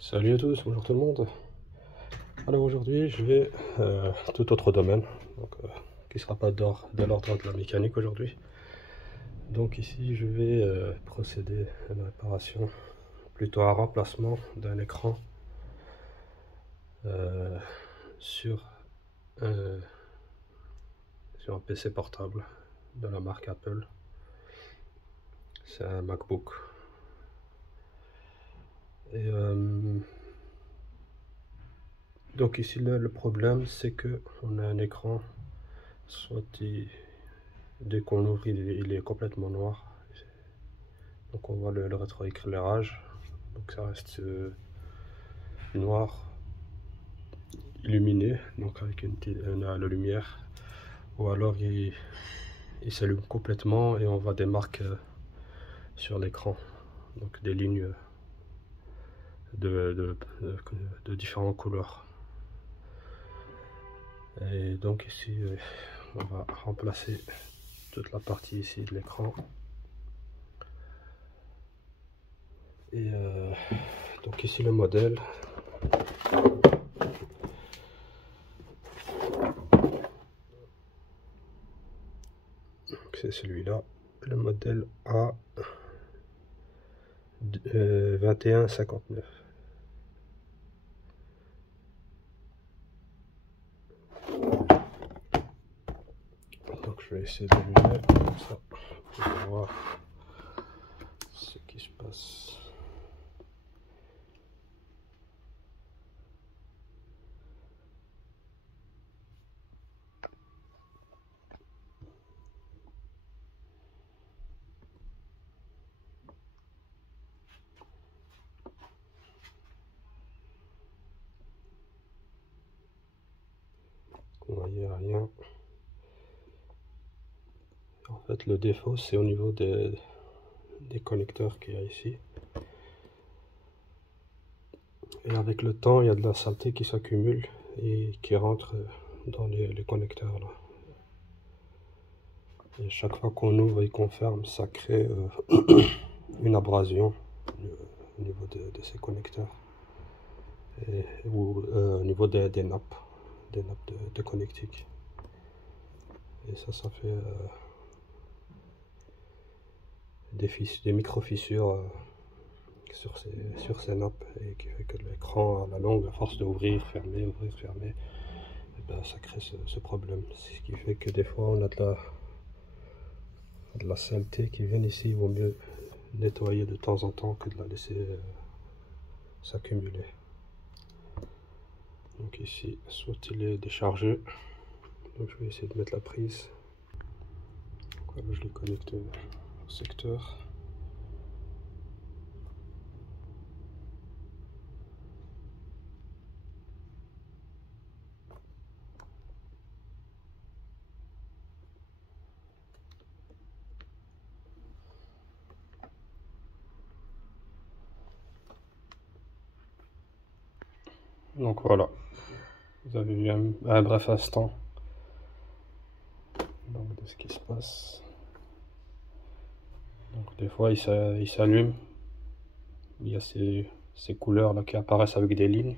Salut à tous, bonjour tout le monde. Alors aujourd'hui je vais tout autre domaine, donc, qui ne sera pas de l'ordre de la mécanique aujourd'hui. Donc ici je vais procéder à une réparation, plutôt un remplacement d'un écran sur un PC portable de la marque Apple. C'est un MacBook. Et donc ici le problème c'est que on a un écran, soit dès qu'on l'ouvre il est complètement noir. Donc on voit le rétroéclairage, donc ça reste noir illuminé, donc avec la lumière, ou alors il s'allume complètement et on voit des marques sur l'écran, donc des lignes de différentes couleurs. Et donc ici on va remplacer toute la partie ici de l'écran. Et donc ici le modèle. C'est celui-là, le modèle A2159. Donc je vais essayer d'allumer comme ça pour voir ce qui se passe. Vous voyez rien. En fait le défaut c'est au niveau des connecteurs qu'il y a ici. Et avec le temps il y a de la saleté qui s'accumule et qui rentre dans les connecteurs là. Et chaque fois qu'on ouvre et qu'on ferme, ça crée une abrasion au niveau de ces connecteurs. Ou au niveau des nappes de connectique. Et ça fait des micro-fissures sur ces nappes, et qui fait que l'écran, à la longue, à force d'ouvrir, fermer, et ben, ça crée ce problème. Ce qui fait que des fois on a de la saleté qui vient ici. Il vaut mieux nettoyer de temps en temps que de la laisser s'accumuler. Donc ici, soit il est déchargé, donc je vais essayer de mettre la prise. Donc voilà, je l'ai connecté au secteur. Donc voilà, vous avez vu un bref instant donc, de ce qui se passe. Donc des fois il s'allume, il y a ces couleurs là qui apparaissent avec des lignes,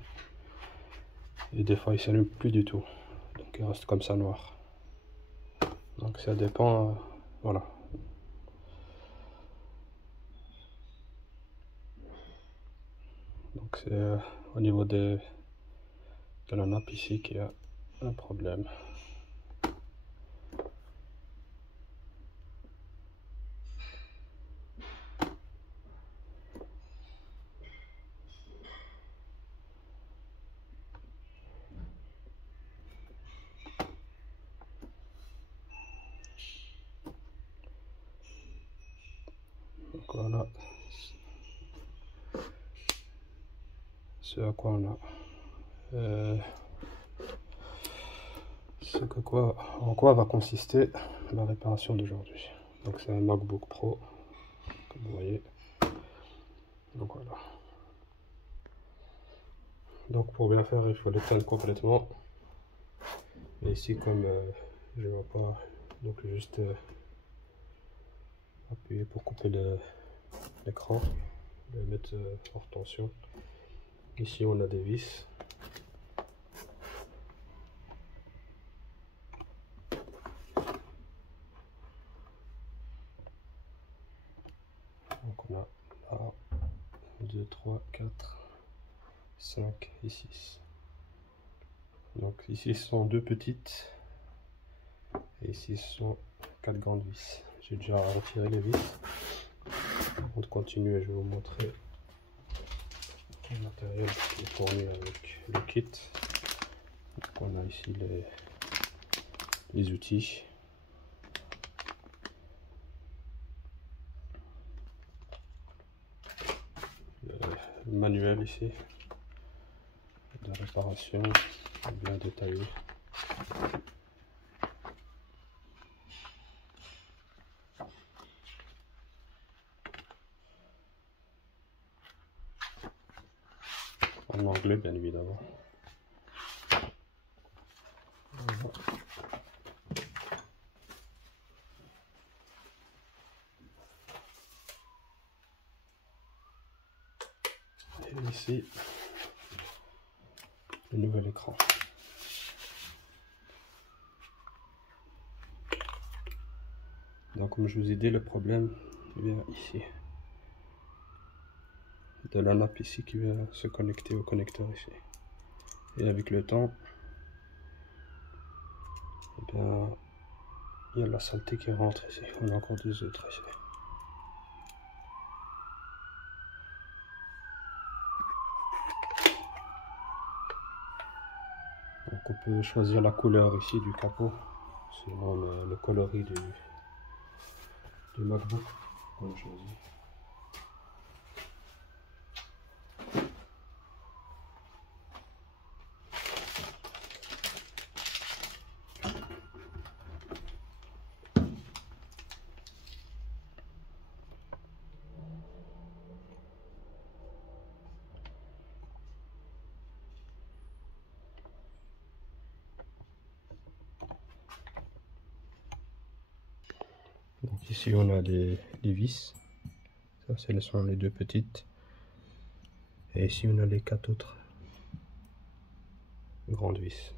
et des fois il s'allume plus du tout, donc il reste comme ça noir. Donc ça dépend, voilà. Donc c'est au niveau de la nappe ici qu'il y a un problème. Donc voilà ce à quoi on a. En quoi va consister la réparation d'aujourd'hui. Donc c'est un MacBook Pro, comme vous voyez. Donc voilà. Donc pour bien faire, il faut l'éteindre complètement. Et ici, comme je ne vois pas, donc juste appuyer pour couper l'écran, le mettre hors tension. Ici on a des vis. Donc on a là 2, 3, 4, 5 et 6. Donc ici ce sont deux petites et ici ce sont 4 grandes vis. J'ai déjà retiré les vis. Avant de continuer, je vais vous montrer le matériel qui est fourni avec le kit. Donc on a ici les outils. Le manuel ici de réparation bien détaillé. En anglais bien évidemment. Voilà. Et ici le nouvel écran. Donc comme je vous ai dit, le problème vient ici, de la nappe ici qui vient se connecter au connecteur ici. Et avec le temps, eh bien, il y a de la saleté qui rentre ici. On a encore deux autres ici. Donc on peut choisir la couleur ici du capot, selon le coloris du MacBook qu'on a choisi. Donc ici on a les vis, ça ce sont les deux petites, et ici on a les 4 autres grandes vis.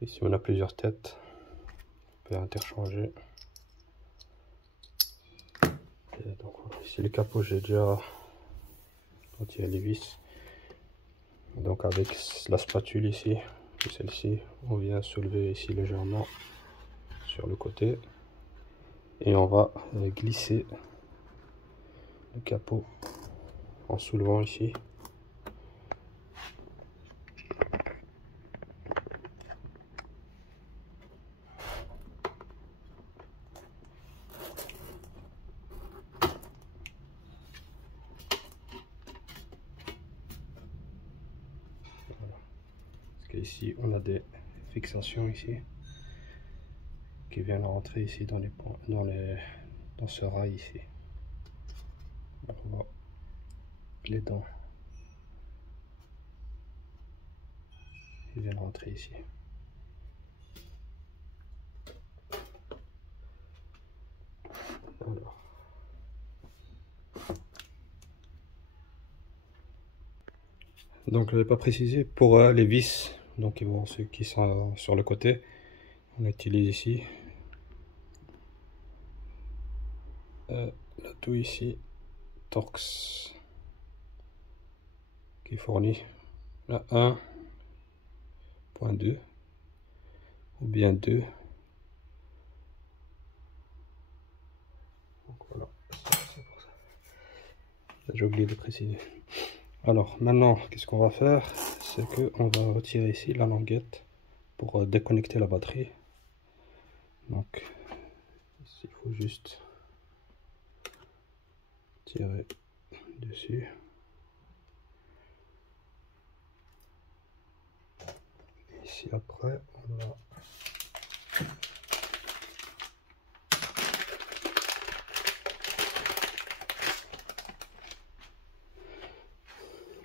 Ici on a plusieurs têtes, on peut interchanger. Et donc ici le capot, j'ai déjà retiré les vis. Donc avec la spatule ici, celle-ci, on vient soulever ici légèrement sur le côté et on va glisser le capot en soulevant ici. Voilà. Parce qu'ici on a des fixations ici qui viennent rentrer ici dans ce rail ici. Donc on voit les dents, ils viennent rentrer ici. Alors. Donc je n'avais pas précisé pour les vis, donc ceux qui sont sur le côté, on utilise ici l'atout ici Torx qui fournit la 1.2 ou bien 2. Donc voilà, c'est pour ça. J'ai oublié de préciser. Alors maintenant, qu'est-ce qu'on va faire? C'est que on va retirer ici la languette pour déconnecter la batterie. Donc ici, il faut juste tirer dessus. Ici après, on a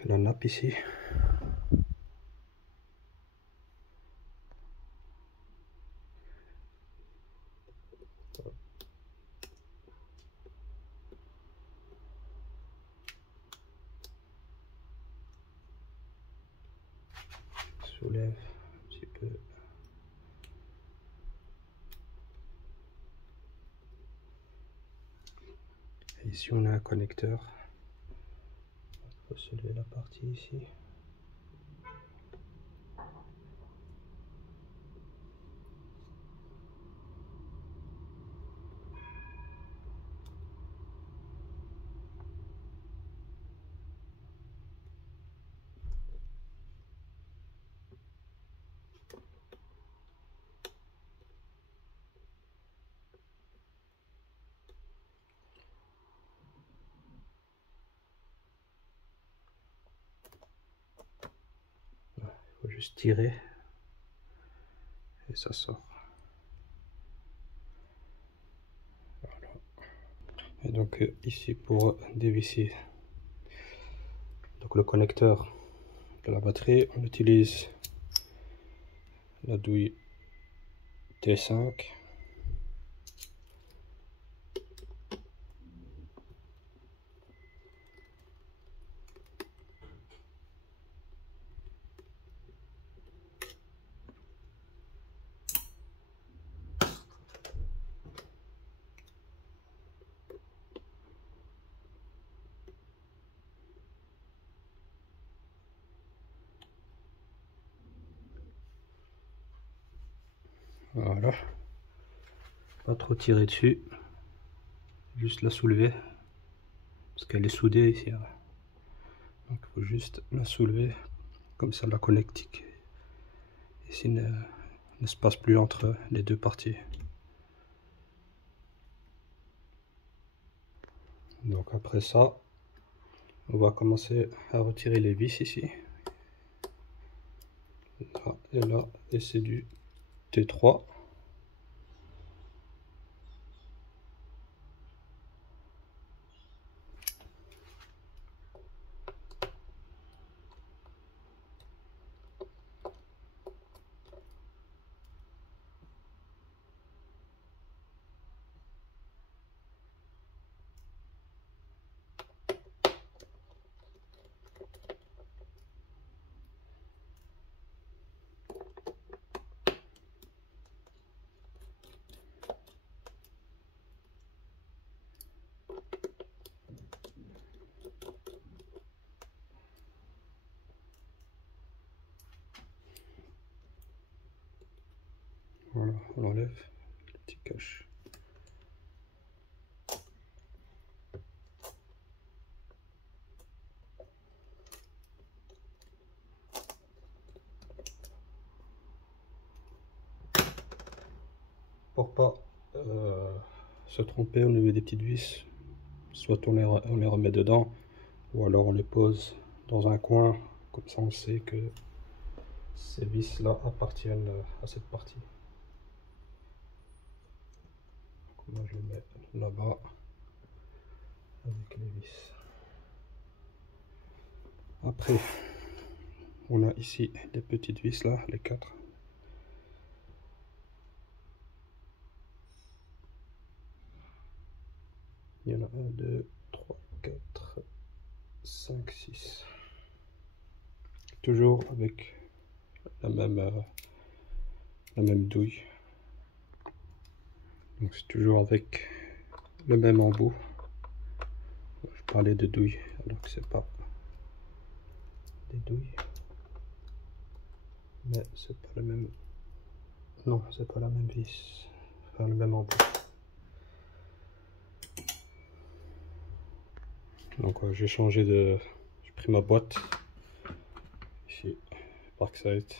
la nappe ici. soulève un petit peu. Et ici on a un connecteur. On va soulever la partie ici. Il faut juste tirer et ça sort. Voilà. Et donc ici pour dévisser donc le connecteur de la batterie, on utilise la douille T5. Voilà, pas trop tirer dessus, juste la soulever parce qu'elle est soudée ici. Donc il faut juste la soulever, comme ça la connectique ici ne se passe plus entre les deux parties. Donc après ça, on va commencer à retirer les vis ici, là, et c'est du T3. Voilà, on enlève le petit cache. Pour pas se tromper au niveau des petites vis, soit on les remet dedans, ou alors on les pose dans un coin, comme ça on sait que ces vis là appartiennent à cette partie. Donc moi je les mets là-bas avec les vis. Après on a ici les petites vis là, les 4. Il y en a 1, 2, 3, 4, 5, 6. Toujours avec la même douille. Donc c'est toujours avec le même embout. Je parlais de douille alors que c'est pas des douilles. Mais c'est pas le même. Non, c'est pas la même vis. Enfin le même embout. Donc j'ai changé de. J'ai pris ma boîte. Ici, Parkside.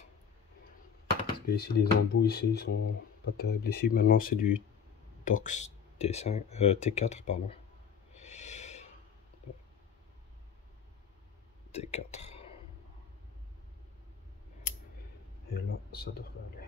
Parce que ici les embouts ici ils sont pas terribles. Ici maintenant c'est du Torx T4 pardon. T4. Et là ça devrait aller.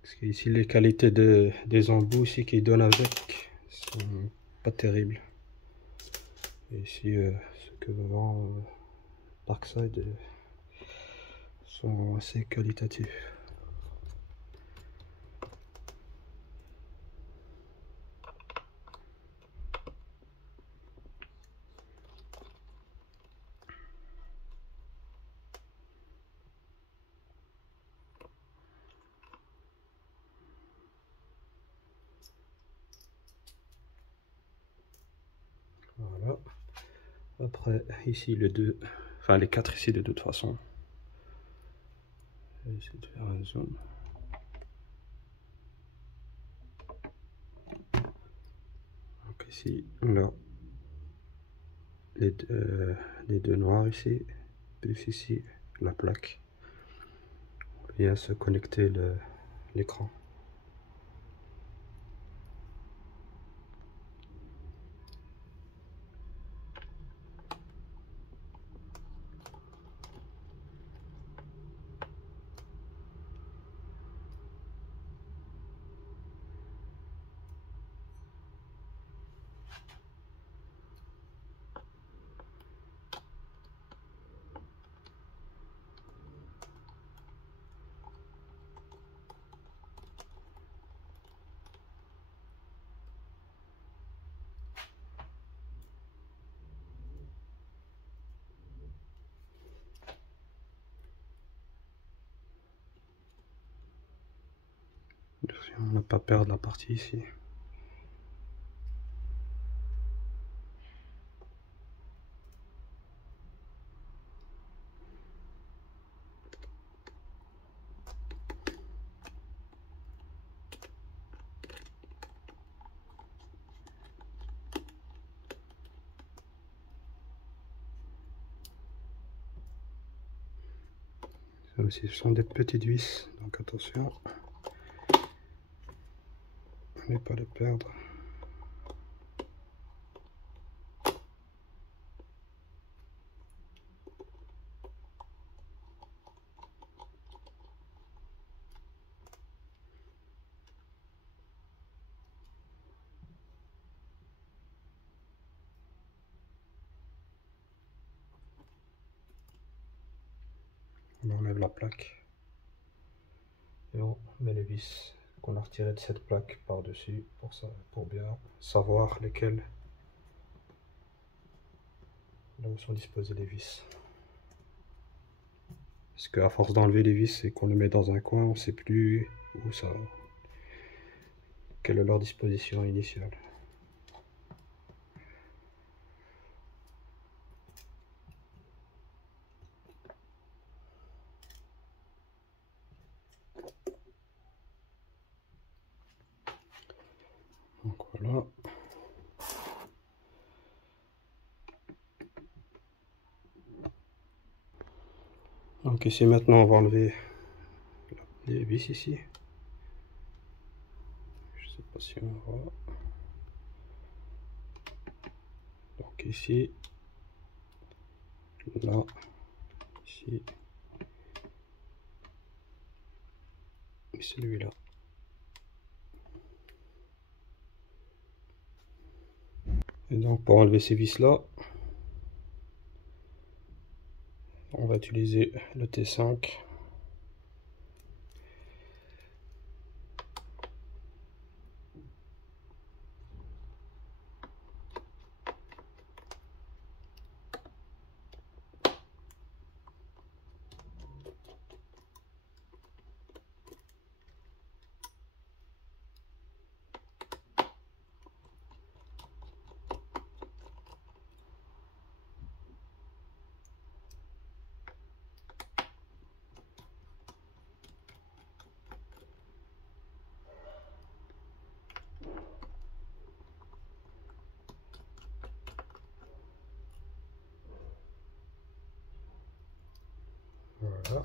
Parce que ici les qualités des embouts ici qu'ils donnent avec sont pas terribles. Et ici, ce que vend Parkside sont assez qualitatifs. Voilà. Après, ici les deux, enfin les quatre ici de toute façon. Je vais essayer de faire un zoom. Donc ici, là, les deux noirs ici, plus ici la plaque. On vient se connecter l'écran. On n'a pas perdre la partie ici. Ça aussi, ce sont des petites vis, donc attention, ne pas les perdre. On enlève la plaque et on met les vis qu'on a retirées de cette plaque par-dessus pour ça, pour bien savoir lesquelles, là où sont disposées les vis. Parce qu'à force d'enlever les vis et qu'on les met dans un coin, on ne sait plus où ça, quelle est leur disposition initiale. Donc voilà. Donc ici maintenant on va enlever les vis ici. Je sais pas si on voit. Donc ici, là, ici et celui-là. Et donc pour enlever ces vis là, on va utiliser le T5. Voilà.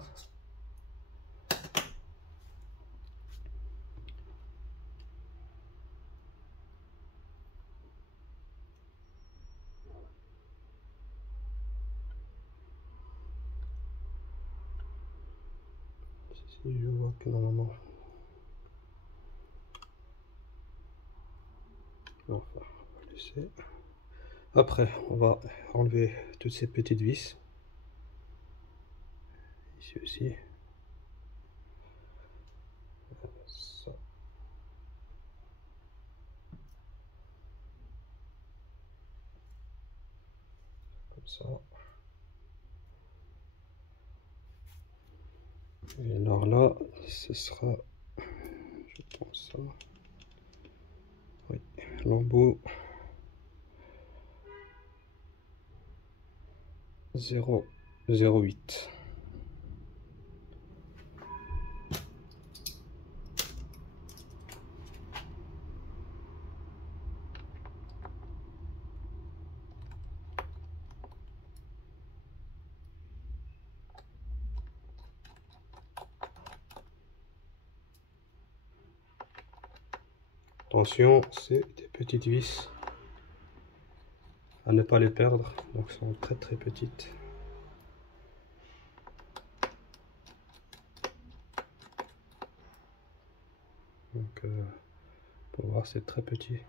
Si je vois que normalement, enfin, on va laisser. Après, on va enlever toutes ces petites vis. Ici aussi. Ça. Comme ça. Et alors là, ce sera, je pense ça. Oui, l'embout 0,08. Attention, c'est des petites vis à ne pas les perdre, donc elles sont très très petites. Donc pour voir, c'est très petit.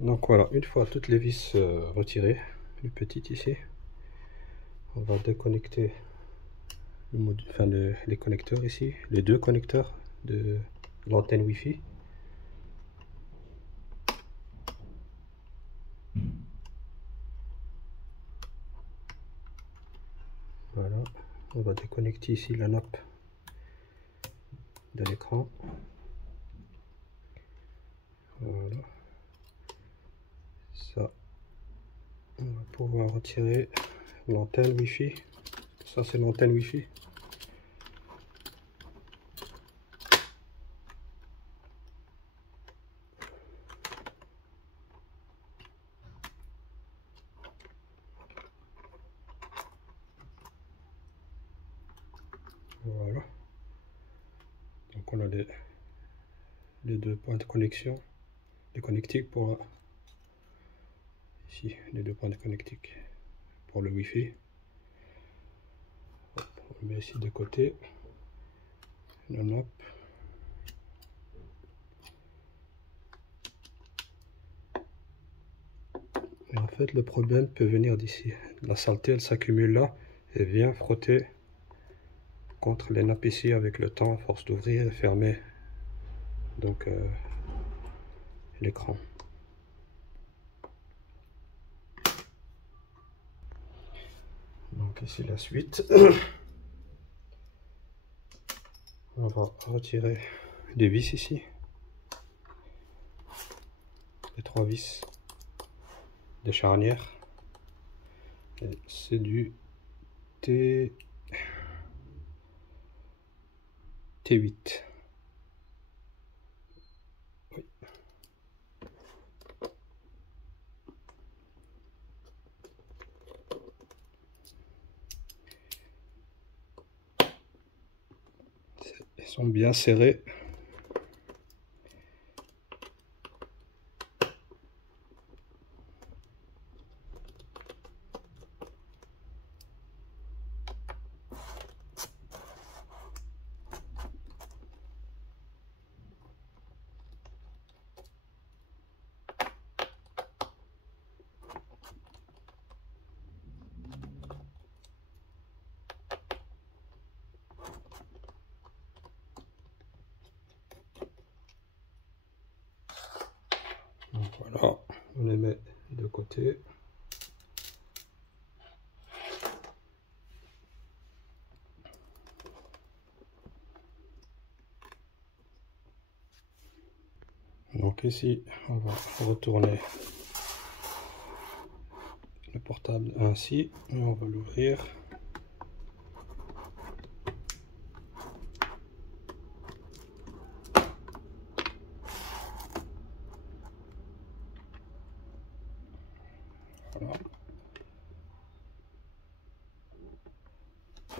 Donc voilà, une fois toutes les vis retirées, les petites ici, on va déconnecter les connecteurs ici, les deux connecteurs de l'antenne Wi-Fi. Voilà, on va déconnecter ici la nappe de l'écran. Voilà. Ça, on va pouvoir retirer l'antenne Wi-Fi. Ça, c'est l'antenne Wi-Fi. Voilà. Donc on a les deux points de connexion, les connectiques pour ici, les deux points de connectique pour le Wi-Fi. On le met ici de côté. La nappe. Et en fait, le problème peut venir d'ici. La saleté, elle s'accumule là et vient frotter contre les nappes ici avec le temps, à force d'ouvrir et fermer donc l'écran. Donc ici la suite. On va retirer les vis ici, les trois vis des charnières. C'est du T8. Oui. Ils sont bien serrés. Donc voilà, on les met de côté. Donc ici, on va retourner le portable ainsi et on va l'ouvrir.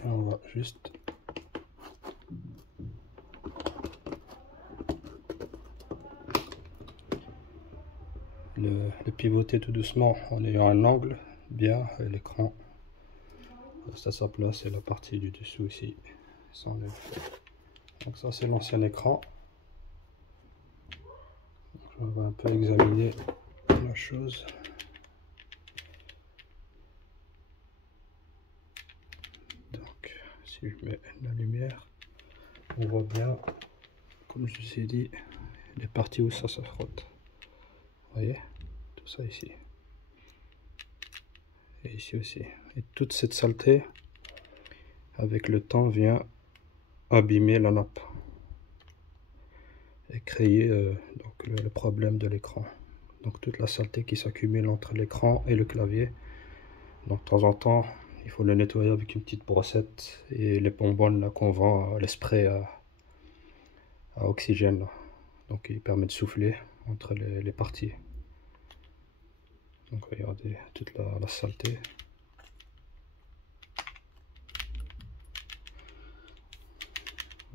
Et on va juste le pivoter tout doucement en ayant un angle bien, et l'écran reste à sa place et la partie du dessous ici s'enlève. Donc ça c'est l'ancien écran. On va un peu examiner la chose. Donc si je mets la lumière, on voit bien, comme je vous ai dit, les parties où ça se frotte. Vous voyez, tout ça ici. Et ici aussi. Et toute cette saleté, avec le temps, vient abîmer la nappe et créer donc le problème de l'écran. Donc toute la saleté qui s'accumule entre l'écran et le clavier. Donc de temps en temps, il faut le nettoyer avec une petite brossette et les bonbonnes là qu'on vend, les sprays à oxygène. Là. Donc il permet de souffler entre les parties. Donc regardez toute la saleté.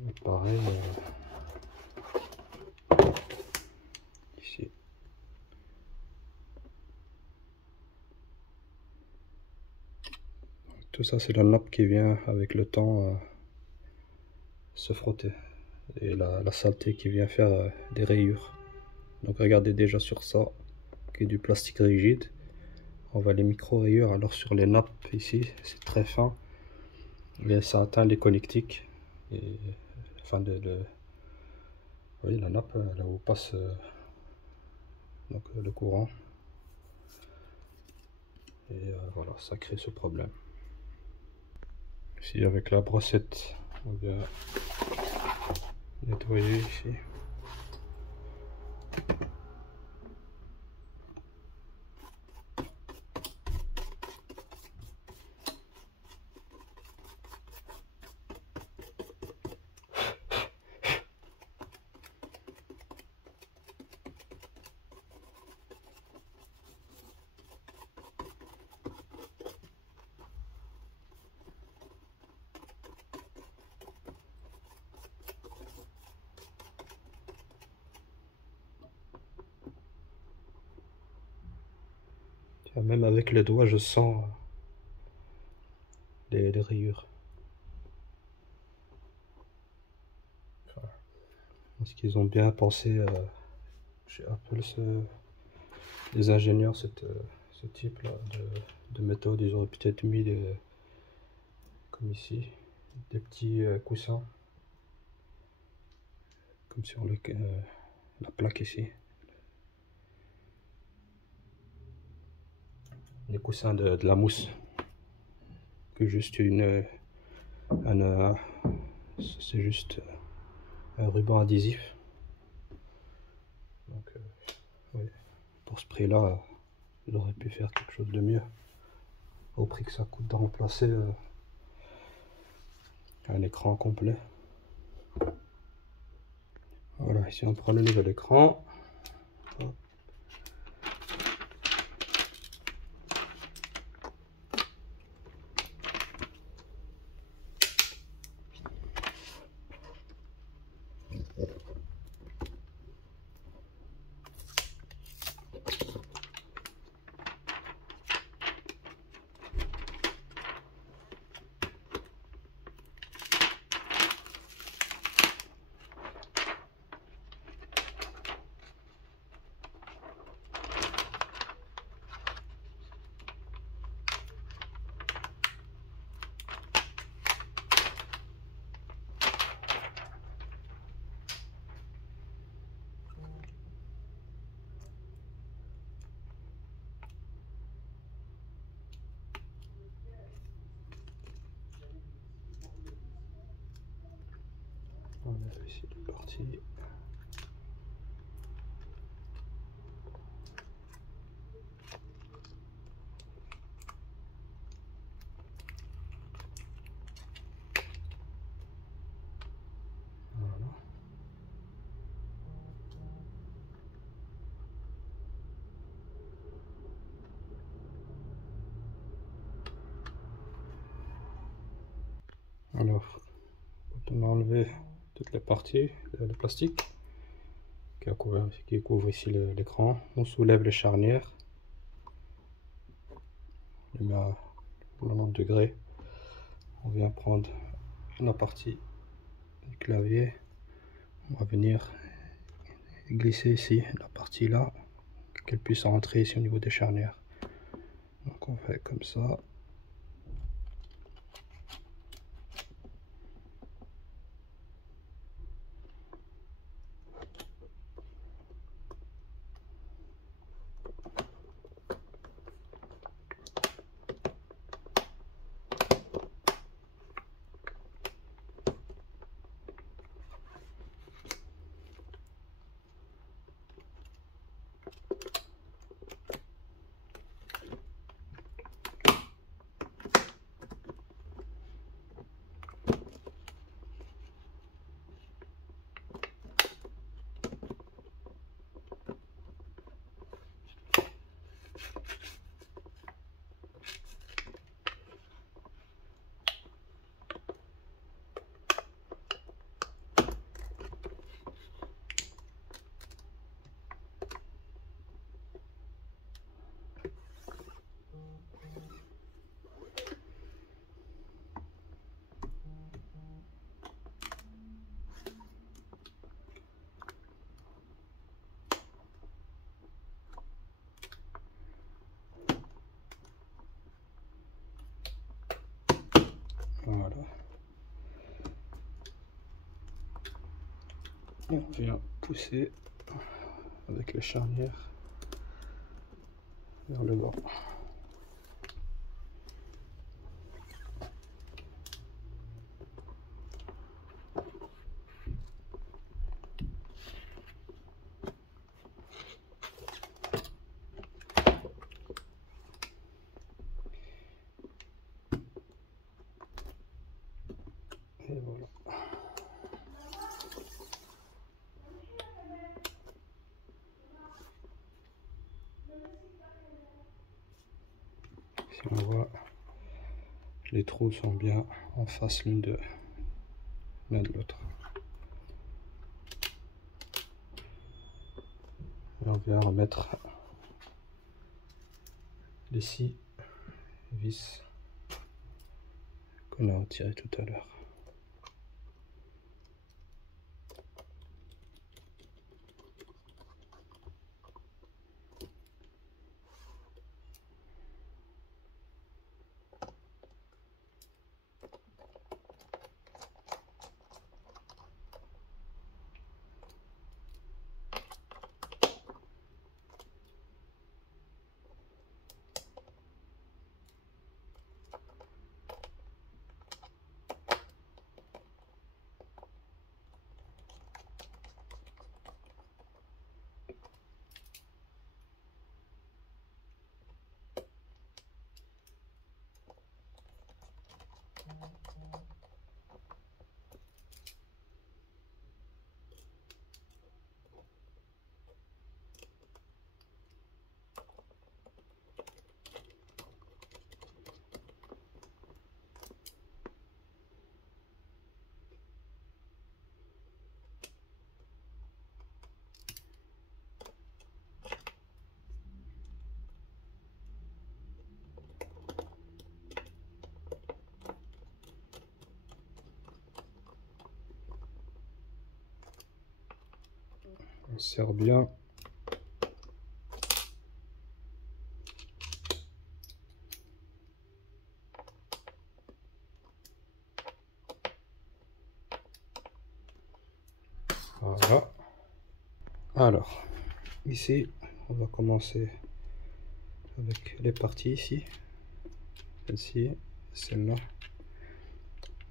Et pareil ici. Tout ça c'est la nappe qui vient avec le temps se frotter. Et la saleté qui vient faire des rayures. Donc regardez déjà sur ça, qui est du plastique rigide. On voit les micro-rayures, alors sur les nappes ici, c'est très fin. Et ça atteint les connectiques. Et, enfin, vous voyez la nappe, là où passe donc, le courant. Et voilà, ça crée ce problème. Ici, avec la brossette, on vient nettoyer ici. Même avec les doigts, je sens les rayures. Enfin, parce qu'ils ont bien pensé chez Apple, les ingénieurs, ce type-là de méthode. Ils auraient peut-être mis, comme ici, des petits coussins, comme sur la plaque ici. Les coussins de la mousse. Que juste c'est juste un ruban adhésif. Donc, oui, pour ce prix-là, il aurait pu faire quelque chose de mieux. Au prix que ça coûte de remplacer un écran complet. Voilà, ici on prend le nouvel écran. Hop. On a ici deux parties. Voilà. Alors, on a enlevé toutes les parties de plastique qui couvre ici l'écran. On soulève les charnières, on les met à 90 degrés. On vient prendre la partie du clavier, on va venir glisser ici la partie là, qu'elle puisse rentrer ici au niveau des charnières. Donc on fait comme ça. Voilà. Et on vient pousser avec les charnières vers le bas. Et voilà. Si on voit, les trous sont bien en face l'un de l'autre. Et on vient remettre les 6 vis qu'on a retiré tout à l'heure. On serre bien. Voilà. Alors, ici, on va commencer avec les parties ici. Celle-ci, celle-là.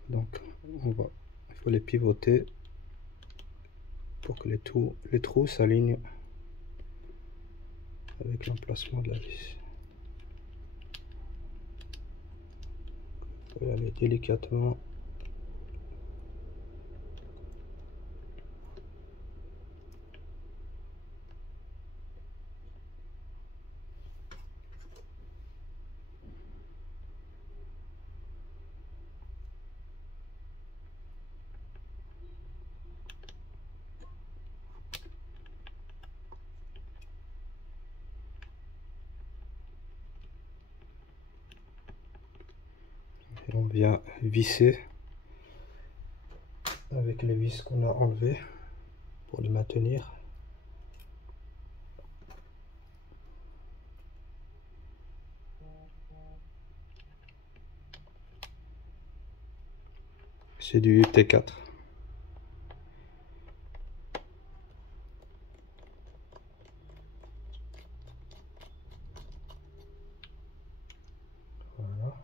Donc, il faut les pivoter pour que les trous s'alignent avec l'emplacement de la vis. Il faut y aller délicatement. vient visser avec les vis qu'on a enlevées pour les maintenir. C'est du T4. Voilà.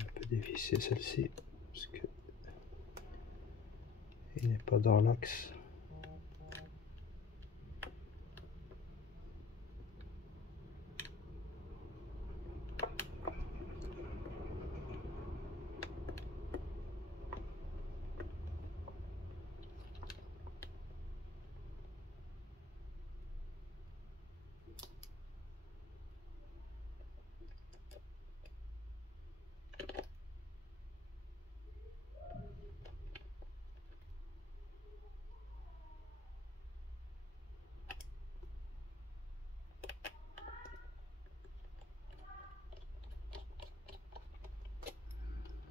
On peut dévisser celle-ci parce que il n'est pas dans l'axe.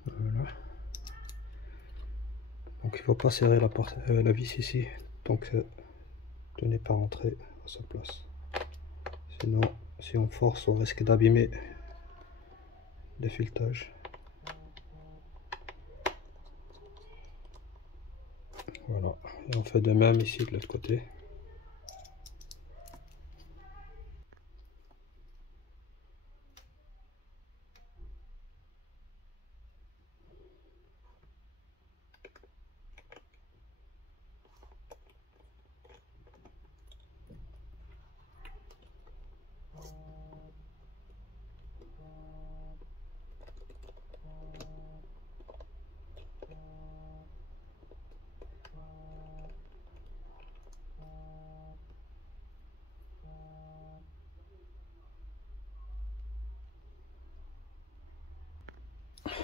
Voilà. Donc il ne faut pas serrer la vis ici tant que tout n'est pas rentré à sa place. Sinon, si on force, on risque d'abîmer le filetage. Voilà, et on fait de même ici de l'autre côté.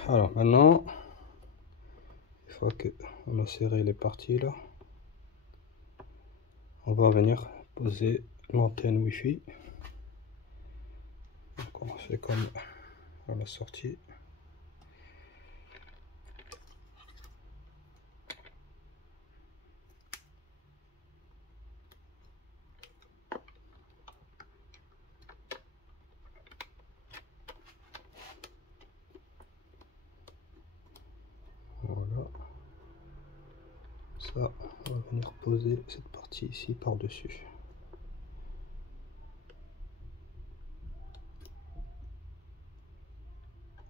Alors maintenant, une fois qu'on a serré les parties là, on va venir poser l'antenne Wi-Fi. Donc on fait comme à la sortie. Voilà. Ça, on va venir poser cette partie ici par-dessus.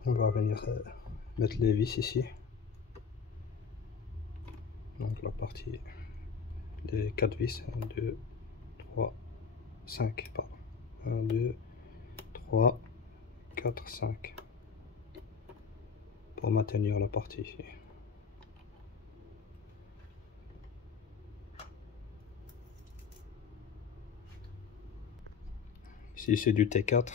On va venir mettre les vis ici. Donc la partie des 4 vis, 1, 2, 3, 5, pardon. 1, 2, 3, 4, 5. Pour maintenir la partie ici. Ici c'est du T4.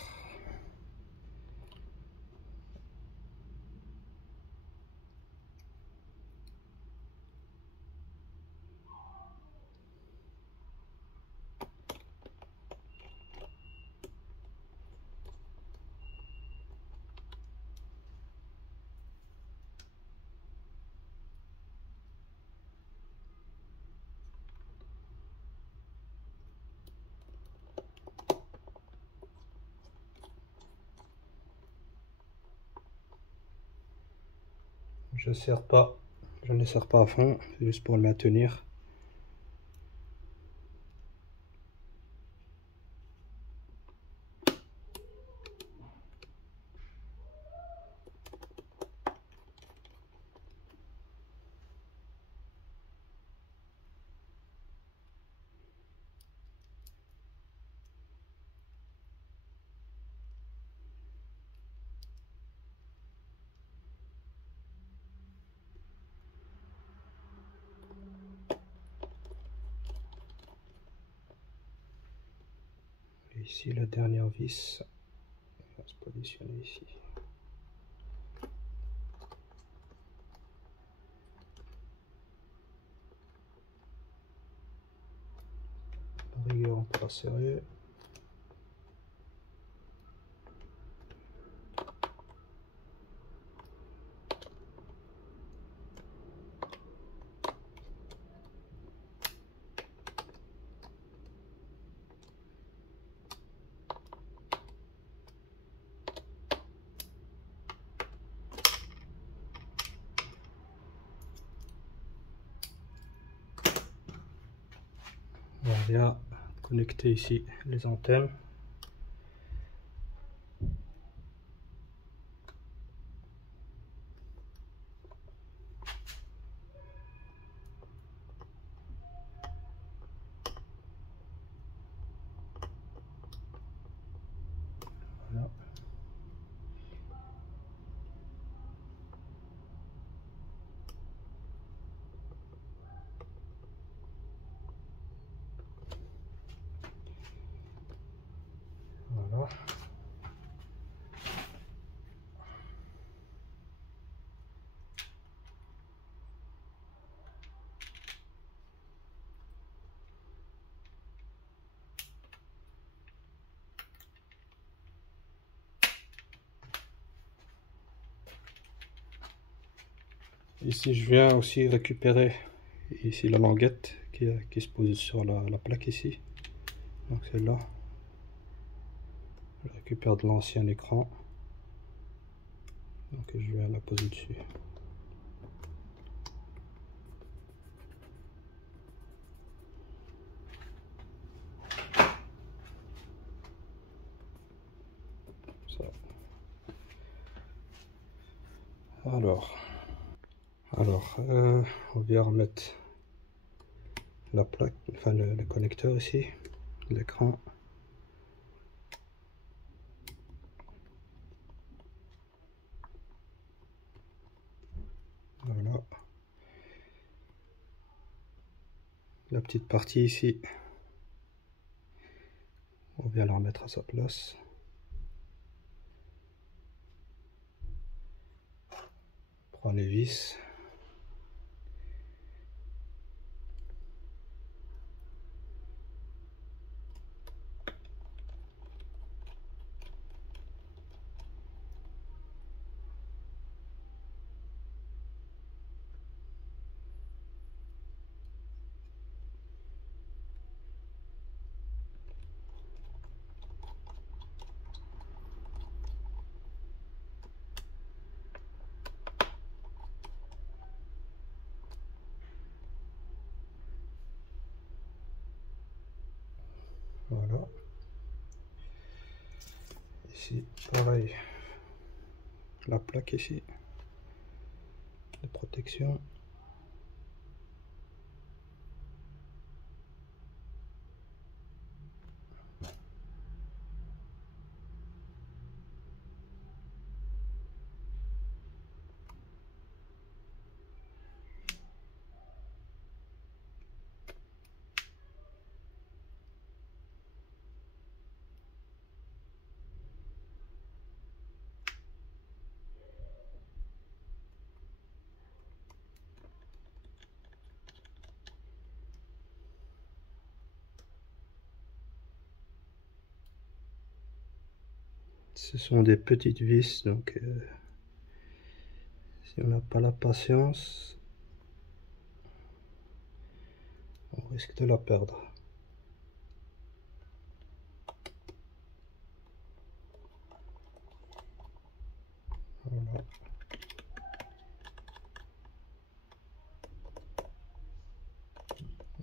Je ne serre pas à fond, juste pour le maintenir. ici la dernière vis va se positionner ici. La rigueur, on peut la serrer. On vient connecter ici les antennes. Voilà. Voilà. Ici, je viens aussi récupérer ici la languette qui se pose sur la plaque ici. Donc celle-là, je récupère de l'ancien écran. Donc je viens la poser dessus. Ça. Alors, on vient remettre la plaque, enfin le connecteur ici, l'écran. Voilà. La petite partie ici, on vient la remettre à sa place. On prend les vis. Voilà. Ici, pareil. La plaque ici de protection. Ce sont des petites vis, donc si on n'a pas la patience, on risque de la perdre. Voilà.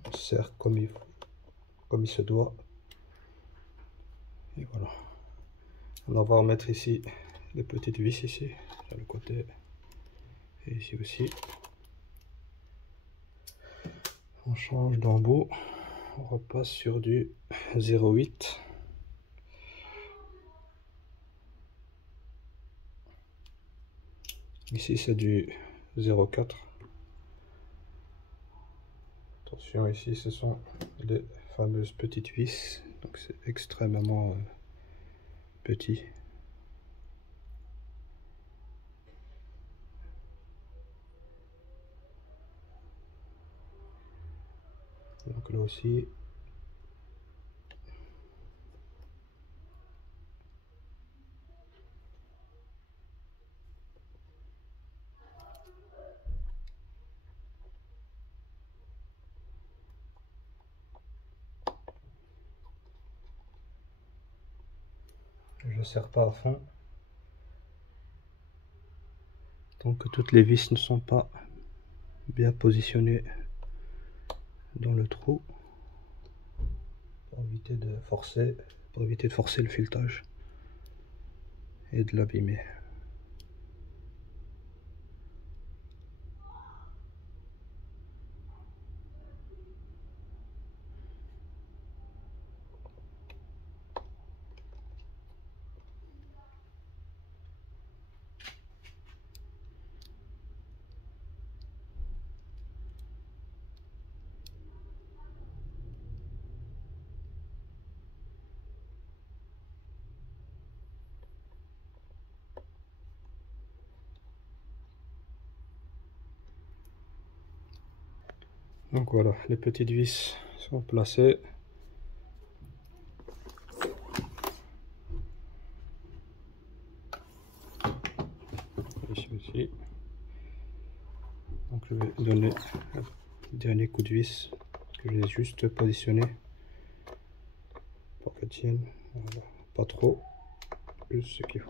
On serre comme il se doit. Et voilà. On va remettre ici les petites vis ici, sur le côté. Et ici aussi. On change d'embout. On repasse sur du 0,8. Ici c'est du 0,4. Attention, ici ce sont les fameuses petites vis donc c'est extrêmement petit. Donc là aussi, je ne serre pas à fond tant que toutes les vis ne sont pas bien positionnées dans le trou, pour éviter de forcer le filetage et de l'abîmer. Donc voilà, les petites vis sont placées. Ici aussi. Donc je vais donner un dernier coup de vis que j'ai juste positionné pour qu'elle tienne. Voilà. Pas trop, juste ce qu'il faut.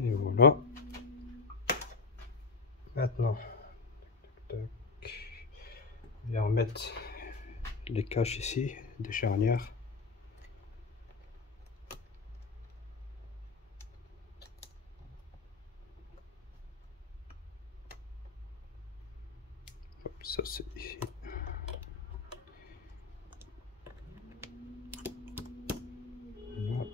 Et voilà. Maintenant, on vient remettre les caches ici, des charnières. Hop, ça c'est ici. Voilà.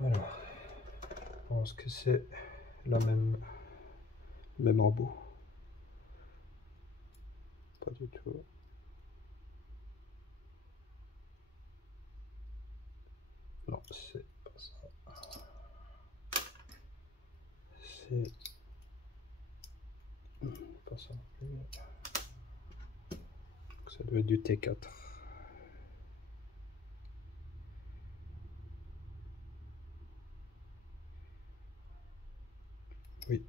Alors, je pense que c'est la même embout. Pas du tout. Non, c'est pas ça. C'est pas ça non plus. Ça doit être du T4. Oui.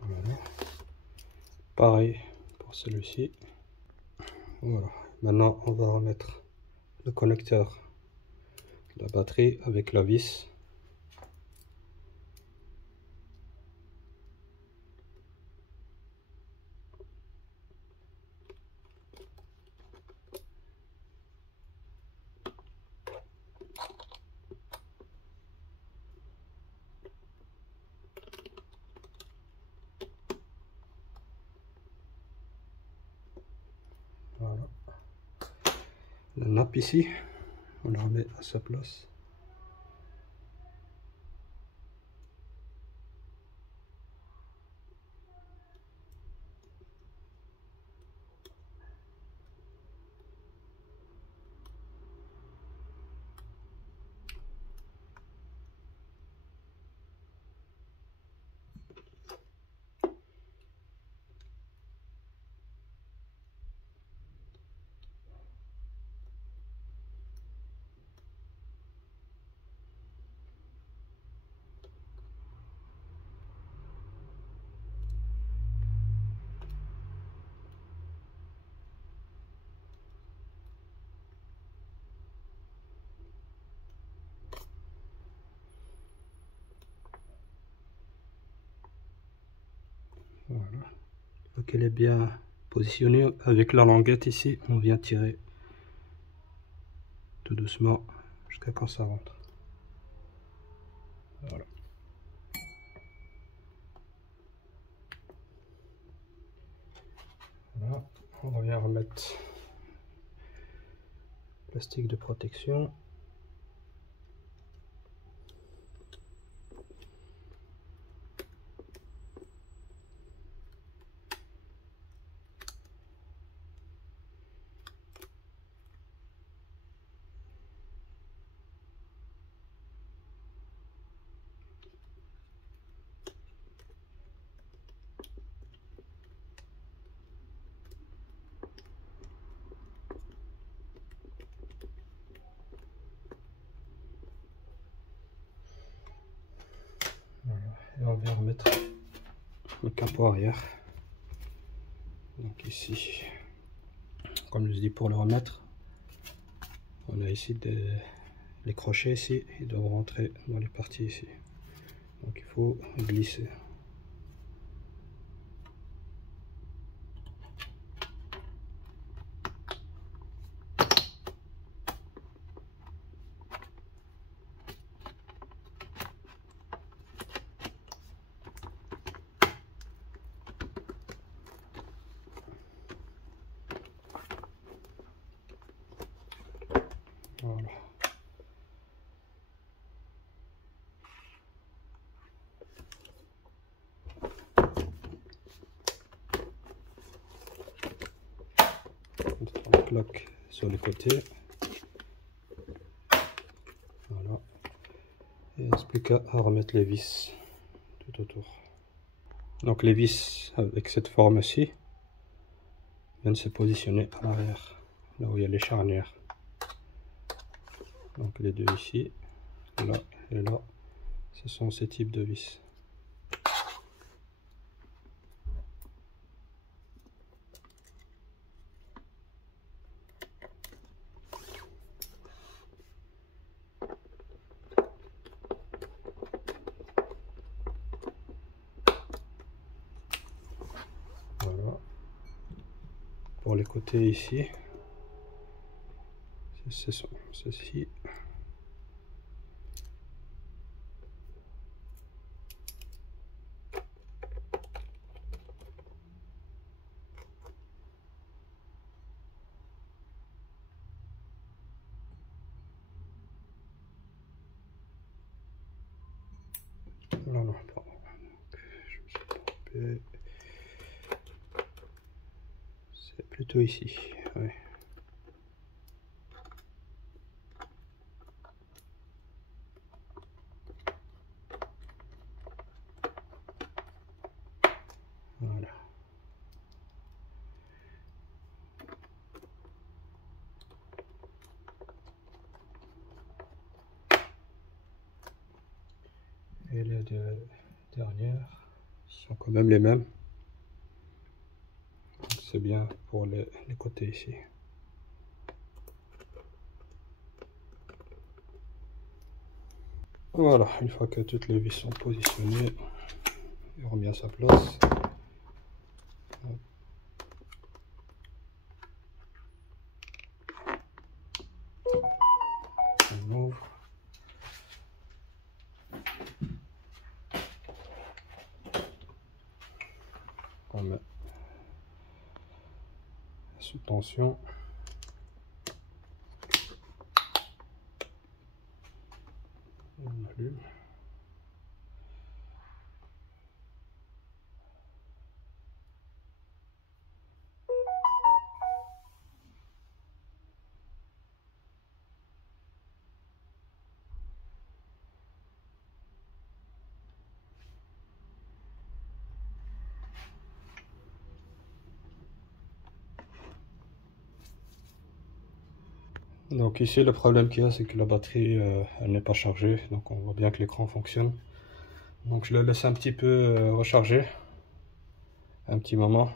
Voilà. Pareil pour celui-ci. Voilà. Maintenant, on va remettre le connecteur de la batterie avec la vis. nappe ici, on la remet à sa place. Voilà. Une fois qu'elle est bien positionnée avec la languette ici, on vient tirer tout doucement jusqu'à quand ça rentre. Voilà. Voilà. On vient remettre le plastique de protection. Et on vient remettre le capot arrière. Donc ici, comme je dis, pour le remettre, on a ici les crochets ici, ils doivent rentrer dans les parties ici. Donc il faut glisser. Voilà. On plaque sur les côtés. Voilà. Et il ne reste plus qu'à remettre les vis tout autour. Donc les vis avec cette forme-ci viennent se positionner à l'arrière, là où il y a les charnières. Donc les deux ici, là et là, ce sont ces types de vis. Voilà. Pour les côtés ici, ce sont ceci. Non, non, pardon. Je me suis trompé. C'est plutôt ici. Ouais. Voilà. Et les deux dernières sont quand même les mêmes. C'est bien pour les côtés ici. Voilà, une fois que toutes les vis sont positionnées et remis à sa place. On ouvre. On met sous tension. allume. Donc ici le problème qu'il y a, c'est que la batterie elle n'est pas chargée, donc on voit bien que l'écran fonctionne. Donc je le laisse un petit peu recharger un petit moment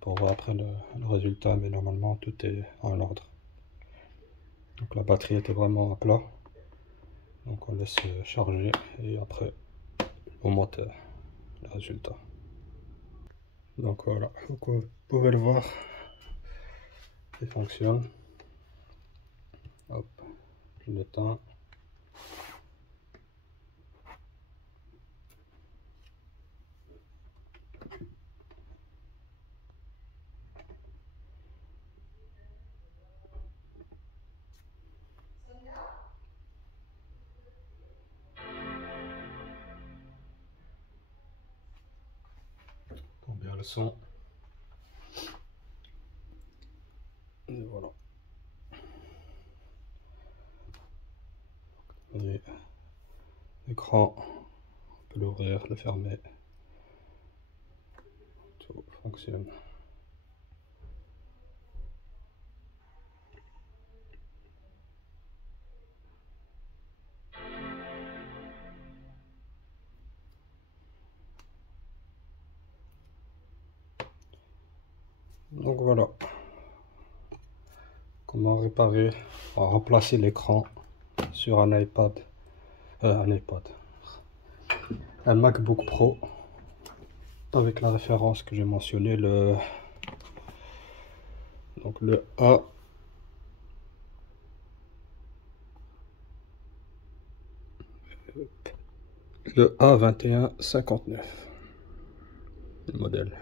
pour voir après le résultat, mais normalement tout est en ordre. Donc la batterie était vraiment à plat, donc on laisse charger et après on monte le résultat. Donc voilà, vous pouvez le voir, il fonctionne. Hop, je l'éteins. Pour bien le son. Et voilà. Et l'écran, on peut l'ouvrir, le fermer. Tout fonctionne. Donc voilà comment réparer, remplacer l'écran sur un un MacBook Pro avec la référence que j'ai mentionné, le A2159, le modèle.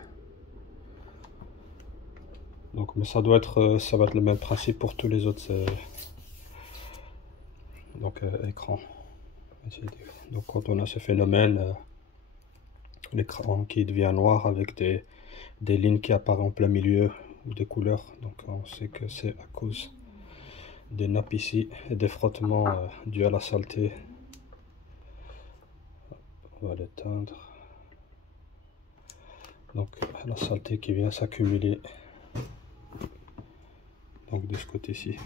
Donc, mais ça va être le même principe pour tous les autres écrans. Donc quand on a ce phénomène, l'écran qui devient noir avec des lignes qui apparaissent en plein milieu ou des couleurs, donc on sait que c'est à cause des nappes ici et des frottements dus à la saleté. On va l'éteindre. Donc la saleté qui vient s'accumuler donc de ce côté-ci.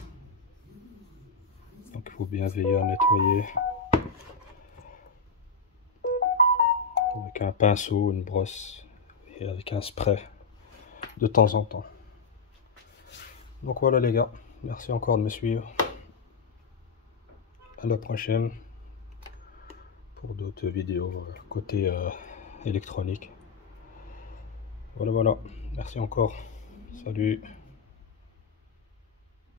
Donc il faut bien veiller à nettoyer avec un pinceau, une brosse et avec un spray de temps en temps. Donc voilà les gars, merci encore de me suivre. À la prochaine pour d'autres vidéos côté électronique. Voilà, merci encore. Salut.